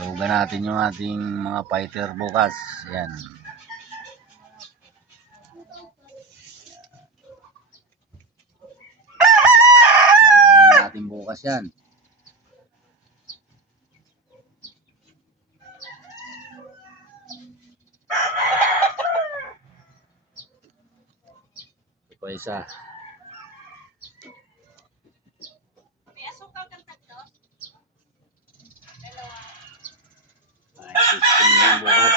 Sugan natin yung ating mga fighter bukas. Yan. Laban natin bukas yan. Ito pa isa. May asukal kang tatlo? Dalawa. Ay, system na yan bukas.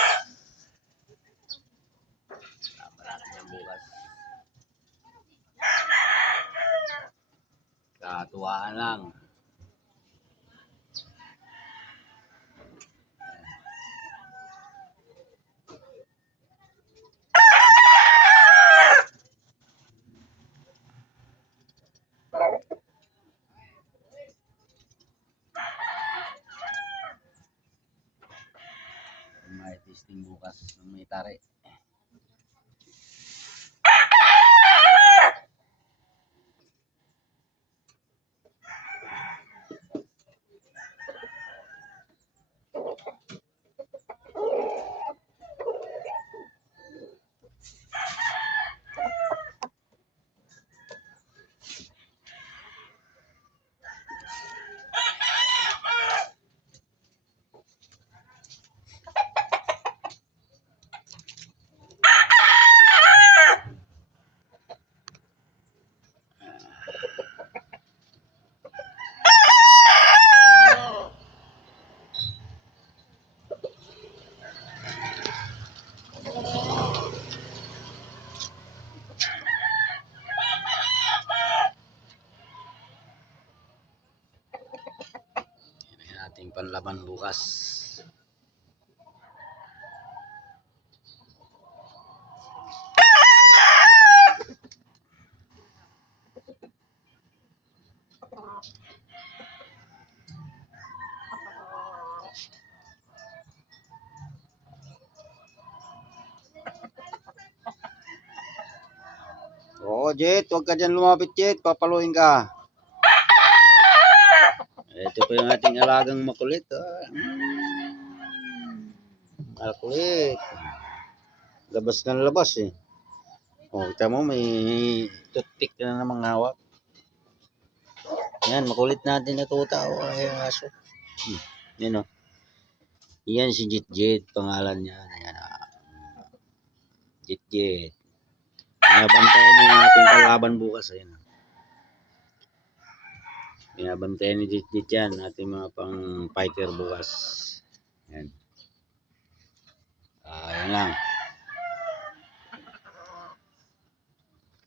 Laban natin yan bukas. Katuwaan lang. May testing bukas ng may tari. Ating panlaban bukas. Oo, Jet, huwag ka dyan lumapit, Jet. Papaluin ka. Ito po yung ating alagang makulit. Makulit. Labas na labas eh. O, kita mo may toothpick na namang hawak. Yan, makulit natin na tuta. O, ay aso. Yan o. Yan si Jet Jet, pangalan niya. Ayan, Jet Jet. Binabantayan niya yung ating kalaban bukas. Ayan. Binabantayan ni Jet Jet yan, ating mga pang fighter bukas. Ayan. Ayan lang.